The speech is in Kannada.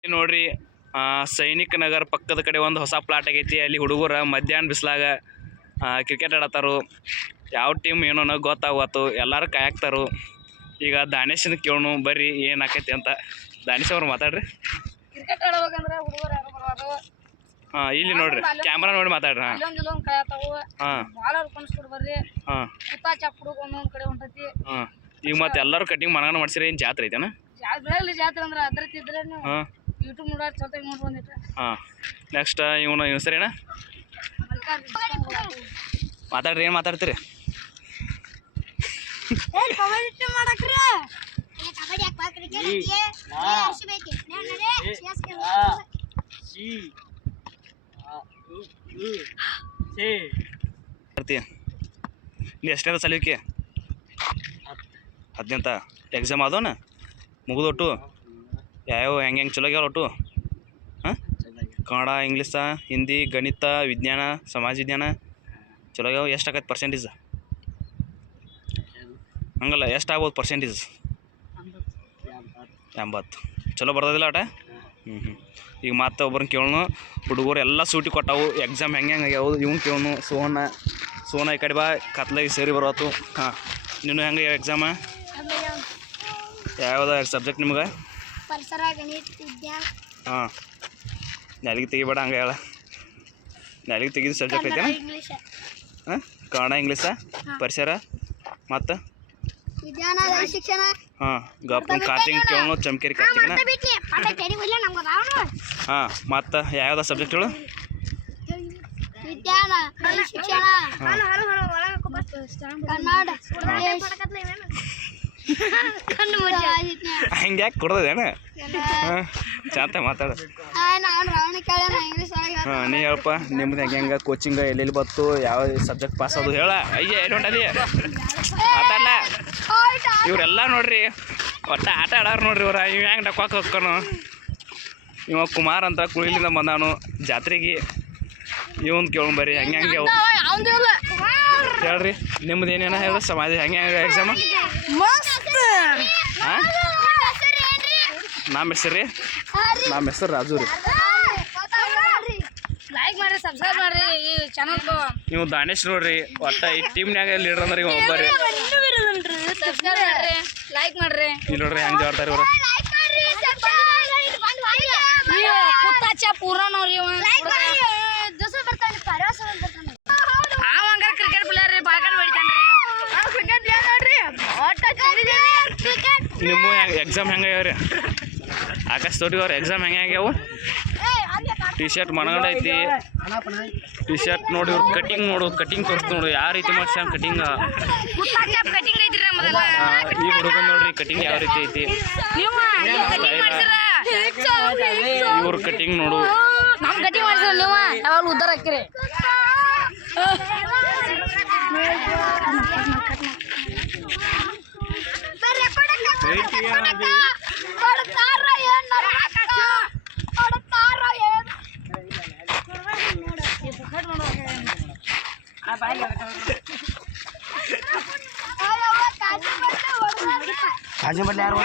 ಇಲ್ಲಿ ನೋಡ್ರಿ ಆ, ಸೈನಿಕ ನಗರ್ ಪಕ್ಕದ ಕಡೆ ಒಂದು ಹೊಸ ಪ್ಲಾಟ್ ಆಗೈತಿ. ಅಲ್ಲಿ ಹುಡುಗರ ಮಧ್ಯಾಹ್ನ ಬಿಸ್ಲಾಗ ಕ್ರಿಕೆಟ್ ಆಡತ್ತಾರು ಯಾವ ಟೀಮ್ ಏನೋ ಗೊತ್ತಾಗತ್ತು ಎಲ್ಲರೂ ಕಾಯಾಕ್ತಾರು. ಈಗ ದಾನೇಶನ ಕೇಳೋಣ ಬರ್ರಿ ಏನು ಆಕೈತಿ ಅಂತ. ದಾನೇಶ್ ಅವ್ರು ಮಾತಾಡ್ರಿ. ಹಾಂ ಇಲ್ಲಿ ನೋಡ್ರಿ. ಕ್ಯಾಮ್ರಾ ನೋಡಿ ಮಾತಾಡ್ರಿ ಹಾಂ. ಹಾಂ. ಈಗ ಮತ್ತೆ ಎಲ್ಲರೂ ಕಟಿಂಗ್ ಮನಗನ ಮಾಡ್ಸಿರಿ ಏನು ಜಾತ್ರೆ ಐತೆನಾ? ಜಾತ್ರೆ ಅಂದ್ರೆ ಹಾಂ. ಯೂಟ್ಯೂಬ್ ನೋಡೋರ್ ಜೊತೆಗೆ ನೋಡಿ ಬಂದಿಟ್ರೆ ಹಾಂ ನೆಕ್ಸ್ಟ್ ಇವನು ಇವ್ ಸರಿನಾ ಮಾತಾಡ್ರಿ ಏನು ಮಾತಾಡ್ತೀರಿ? ನೀ ಎಷ್ಟನೇ ಸಲಿಕೆ ಹದಿನೆಂಟ ಎಕ್ಸಾಮ್ ಆದೋನ ಮುಗಿದೊಟ್ಟು? ಯಾವ್ಯಾವ, ಹೆಂಗೆ ಹೆಂಗೆ ಚಲೋ ಆಗ್ಯಾವ ಒಟ್ಟು? ಹಾಂ? ಕನ್ನಡ, ಇಂಗ್ಲೀಷ, ಹಿಂದಿ, ಗಣಿತ, ವಿಜ್ಞಾನ, ಸಮಾಜ ವಿಜ್ಞಾನ ಚಲೋ ಆಗ್ಯಾವ. ಎಷ್ಟು ಆಗತ್ತೆ ಪರ್ಸೆಂಟೇಜ್ ಹಂಗಲ್ಲ, ಎಷ್ಟು ಆಗ್ಬೋದು ಪರ್ಸೆಂಟೇಜ್ ಎಂಬತ್ತು. ಚಲೋ ಬರ್ತದಿಲ್ಲ ಆಟ? ಹ್ಞೂ ಹ್ಞೂ ಈಗ ಮತ್ತೆ ಒಬ್ಬರನ್ನ ಕೇಳೋಣ ಹುಡುಗರು ಎಲ್ಲ ಸೂಟಿ ಕೊಟ್ಟಾವು ಎಕ್ಸಾಮ್ ಹೆಂಗೆ ಹೆಂಗೆ ಆಗ್ಯಾವು, ಇವನು ಕೇಳೋನು, ಸೋನ ಸೋನ ಈ ಕಡೆ ಬಾ, ಕತ್ಲಾಗಿ ಸೇರಿ ಬರೋತು ಹಾಂ, ನೀನು ಹೆಂಗೆ ಎಕ್ಸಾಮ ಯಾವ್ದು ಸಬ್ಜೆಕ್ಟ್ ನಿಮ್ಗೆ? ಪರಿಸರ ಗಣಿತ ವಿಜ್ಞಾನ ಹಾಂ. ನೆಲಿಗೆ ತೆಗಿಬೇಡ ಹಂಗ ಹೇಳ. ನೆಲಿಗೆ ತೆಗಿದ ಸಬ್ಜೆಕ್ಟ್ ಐತೆ ಇಂಗ್ಲೀಷ್. ಹಾಂ? ಕನ್ನಡ ಇಂಗ್ಲೀಷ ಪರಿಸರ ಮತ್ತು? ವಿಜ್ಞಾನ ಶಿಕ್ಷಣ. ಹಾಂ ಗಪ್ಪನ್ ಕಾಟಿಂಗ್ ಚಮಕೇರಿ ಅದಾವನು ಹಾಂ ಮತ್ತು ಯಾವ್ದು ಸಬ್ಜೆಕ್ಟ್ಗಳು ವಿಜ್ಞಾನ ದೈಹಿಕ ಶಿಕ್ಷಣ. ಕನ್ನಡ. ಕಣ್ಣು ಹಂಗೆ ಯಾಕೆ ಮಾತಾಡ. ಹಾಂ ಚಾಂತ ಕೇಳ ನೀ ಹೇಳಪ್ಪ ನಿಮ್ದು ಹೆಂಗೆ ಹೆಂಗೆ ಕೋಚಿಂಗ್ ಎಲ್ಲೆಲ್ಲಿ ಬಂತು ಯಾವ ಸಬ್ಜೆಕ್ಟ್ ಪಾಸ್ ಅದು ಹೇಳ. ಅಯ್ಯ ಎಲ್ಲಿ ಹೊಂಟದಿ? ಮಾತಾಡಲ್ಲ ಇವರೆಲ್ಲ ನೋಡ್ರಿ ಒಟ್ಟ ಆಟ ಆಡಾರ ನೋಡ್ರಿ ಇವ್ರ. ಇವ್ ಹೆಂಗೆ ಡಕ್ಕ ಹೋಗ್ಕನು ಇವ ಕುಮಾರ್ ಅಂತ ಕುಳಿಲಿಂದ ಬಂದಾನು ಜಾತ್ರೆಗೆ. ಇವನ್ ಕೇಳೋಣ ಬರ್ರಿ ಹೆಂಗೆ ಹೆಂಗೆ ಹೇಳ್ರಿ ನಿಮ್ದು ಏನೇನ ಹೇಳ? ಸಮಾಜ ಹೆಂಗೆ ಹೆಂಗೆ ಎಕ್ಸಾಮ್ ನಮ್ಮ ಹೆಸರು ರೀ? ನಮ್ಮ ಹೆಸರು ರಾಜು ರೀ. ಲೈಕ್ ಮಾಡ್ರಿ ಸಬ್ಸ್ಕ್ರೈಬ್ ಮಾಡ್ರಿ ಈ ಚಾನಲ್ ನೀವು ದಾನೇಶ್ ನೋಡ್ರಿ ಒಟ್ಟ ಈ ಟೀಮ್ನ್ಯಾಗ ಲೀಡರ್ ಅಂದ್ರೆ ಇವ ಒಬ್ಬರಿ ಸಬ್ಸ್ಕ್ರೈಬ್ ಮಾಡ್ರಿ ಲೈಕ್ ಮಾಡ್ರಿ. ಇಲ್ಲಿ ನೋಡ್ರಿ ಹೆಂಗೆ ಜವಾಬ್ದಾರಿ ಇವ್ರು. ನೀವು ಕುತ್ತಾ ಚಾಪ್ ಪೂರನವ್ರಿ ಇವ ಅವಂಗ ಕ್ರಿಕೆಟ್ ಪ್ಲೇಯರ್ ರೀ ಬಾಗಲ್ ಹೊಡಿತಾನ್ರಿ ಕ್ರಿಕೆಟ್ ಪ್ಲೇಯರ್ ನೋಡ್ರಿ ನಿಮ್ಮ ಎಕ್ಸಾಮ್ ಹೆಂಗೆ ಆಕಾಶ್ ತೋಟಿ ಅವ್ರ ಎಕ್ಸಾಮ್ ಹೆಂಗೆ ಆಗ್ಯಾವ? ಟಿ ಶರ್ಟ್ ಮನಗಂಡ ಐತಿ. ಟಿ ಶರ್ಟ್ ನೋಡಿ ಕಟಿಂಗ್ ನೋಡು ಕಟಿಂಗ್ ತೋರಿಸ್ತು ನೋಡು, ಯಾವ ರೀತಿ ಮಾಡ್ಸ್ಯಾನ ಕಟಿಂಗ್ ಈ ಹುಡುಗ ನೋಡ್ರಿ ಕಟಿಂಗ್ ಯಾವ ರೀತಿ ಐತಿ? ಇವ್ರ ಕಟಿಂಗ್ ನೋಡು. ಉದ್ದಾರ ಕಟಿಂಗ್ ಮಾಡ್ಸಿರ ನೀವು ಯಾರು